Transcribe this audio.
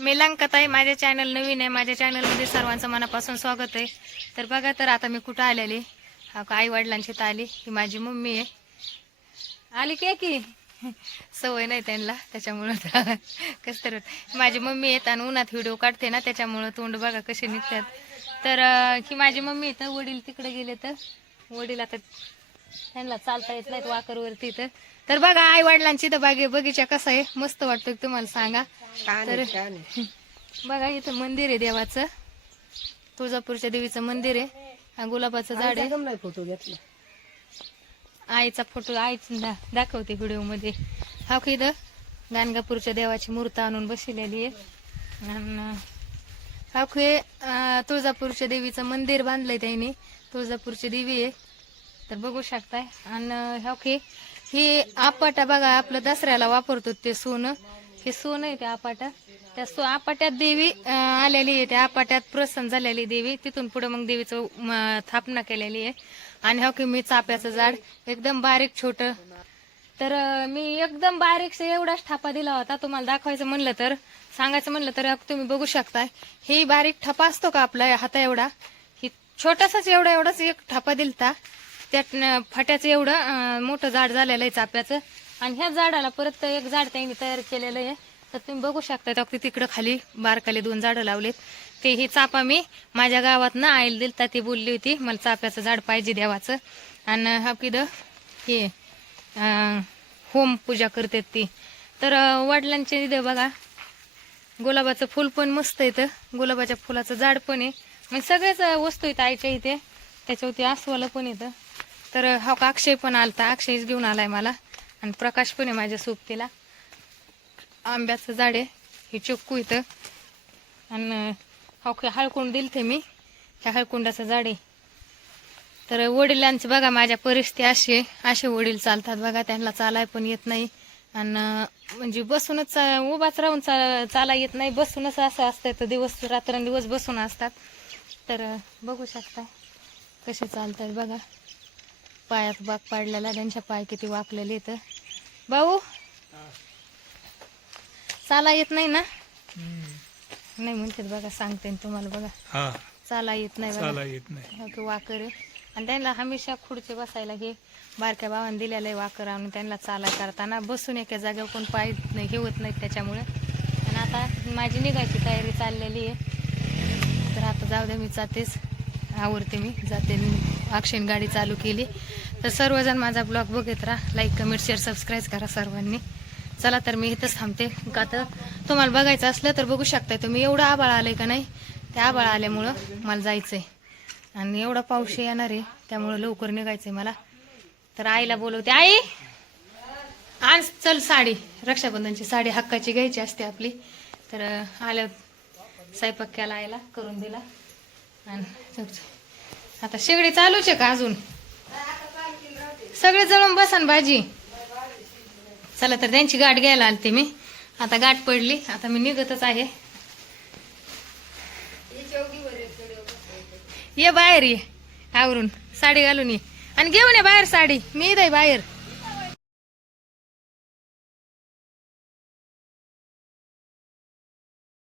मी लंकाताई माझे चॅनल नवीन आहे. माझ्या चॅनलमध्ये सर्वांचं मनापासून स्वागत आहे. तर बघा तर आता मी कुठं आलेली? आई वडिलांची आली. ही माझी मम्मी आहे. आली की की सवय नाही त्यांना त्याच्यामुळं तर कसं तर माझी मम्मी येत आणि उन्हात व्हिडिओ काढते ना त्याच्यामुळं तोंड बघा कसे निघतात. तर की ही माझी मम्मी येतं वडील तिकडे गेले तर? वडील आता त्यांना चालता येत नाहीत वाकरवरती तर तर बघा आई वडिलांची तर बागे बगीचा कसा आहे? मस्त वाटतो तुम्हाला सांगा? तर बघा इथं मंदिर आहे देवाचं. तुळजापूरच्या देवीचं मंदिर आहे. गुलाबाचं झाड आहे. फोटो घेतला. आईचा फोटो आईच दाखवते व्हिडिओमध्ये हा इथं गाणगापूरच्या देवाची मूर्त आणून बसलेली आहे. हा तुळजापूरच्या देवीचं मंदिर बांधलंय त्यांनी. तुळजापूरची देवी आहे. तर बघू शकताय. आणि ओके हे ही आपाटा बघा आपलं दसऱ्याला वापरतो ते सोनं. हे सोनं आहे ते आपाटा. त्या सो आपाट्यात देवी आलेली आहे. त्या आपाट्यात प्रसन्न झालेली देवी. तिथून पुढे मग देवीचं म, स्थापना केलेली आहे. आणि हा की मी चाप्याचं झाड. एकदम बारीक छोट. तर मी एकदम बारीक एवढाच ठापा दिला होता. तुम्हाला दाखवायचं म्हणलं तर सांगायचं म्हणलं तर तुम्ही बघू शकताय. हे बारीक ठपा असतो का आपला हाता एवढा? ही छोटासाच एवढा एवढाच एक ठपा दिलता. त्यात फट्याचं फाट्याचं एवढं मोठं झाड झालेलं आहे चाप्याचं. आणि ह्या झाडाला परत एक झाड त्यांनी तयार केलेलं आहे. तर तुम्ही बघू शकता अगदी तिकडं खाली बारकाले दोन झाडं लावलेत. ते ही चापा मी माझ्या गावात ना आईल दिलता ती बोलली होती मला चाप्याचं झाड पाहिजे देवाचं. आणि हा किदं हे होम पूजा करतात ती. तर वडिलांचे दे बघा गुलाबाचं फुल पण मस्त येतं गुलाबाच्या फुलाचं झाड पण आहे. म्हणजे सगळेच वस्तू आहेत आईच्या इथे. त्याच्यावरती आसवाला पण येतं तर अं, हा का अक्षय पण आलता. अक्षयच घेऊन आलाय मला. आणि प्रकाश पण आहे माझ्या सोबतीला. आंब्याचं झाड आहे. हे चिक्कू इथं. आणि हा हळकुंड हळकुंड दिलते मी. ह्या हळकुंडाचं झाड आहे. तर वडिलांचं बघा माझ्या परिस्थिती अशी आहे. असे वडील चालतात बघा. त्यांना चालाय पण येत नाही. आणि म्हणजे बसूनच चा- उभाच राहून चा चाला येत नाही. बसूनच असं असतं तर दिवस रात्रंदिवस बसून असतात. तर बघू शकता कसे चालतात बघा. पायात बाग पाडलेला त्यांच्या पाय किती वाकलेले तर भाऊ चाला येत नाही ना? नाही म्हणतात बघा सांगते तुम्हाला बघा. चाला येत नाही बघा. चाला येत नाही. वाकर. आणि त्यांना हमेशा खुर्ची बसायला हे बारक्या भावाने दिलेलं आहे वाकर आणून. त्यांना चालाय करताना बसून एका जागेवर कोण पाय नाही हे होत नाही त्याच्यामुळे. आणि आता माझी निघायची तयारी चाललेली आहे. तर आता जाऊ दे मी जातेच. आवडते मी. जाते अक्षयन गाडी चालू केली. तर सर्वजण माझा ब्लॉग बघत राहा. लाईक कमेंट शेअर सबस्क्राईब करा सर्वांनी. चला तर मी इथंच थांबते. का तर तुम्हाला बघायचं असलं तर बघू शकताय तुम्ही. एवढं आबाळ आलंय का नाही? त्या आबाळ आल्यामुळं मला जायचंय. आणि एवढा पाऊस येणार आहे त्यामुळं लवकर निघायचंय मला. तर आईला बोलवते आई आज चल साडी. रक्षाबंधनची साडी हक्काची घ्यायची असते आपली. तर आल्या स्वयंपाक केला आईला करून दिला. आणि आता शेगडी चालूच आहे का अजून? सगळे जळून बसन भाजी. चला तर त्यांची गाठ घ्यायला आलते मी. आता गाठ पडली. आता मी निघतच आहे. ये बाहेर ये. आवरून साडी घालून ये. आणि घेऊन ये बाहेर साडी. मी इथं आहे बाहेर.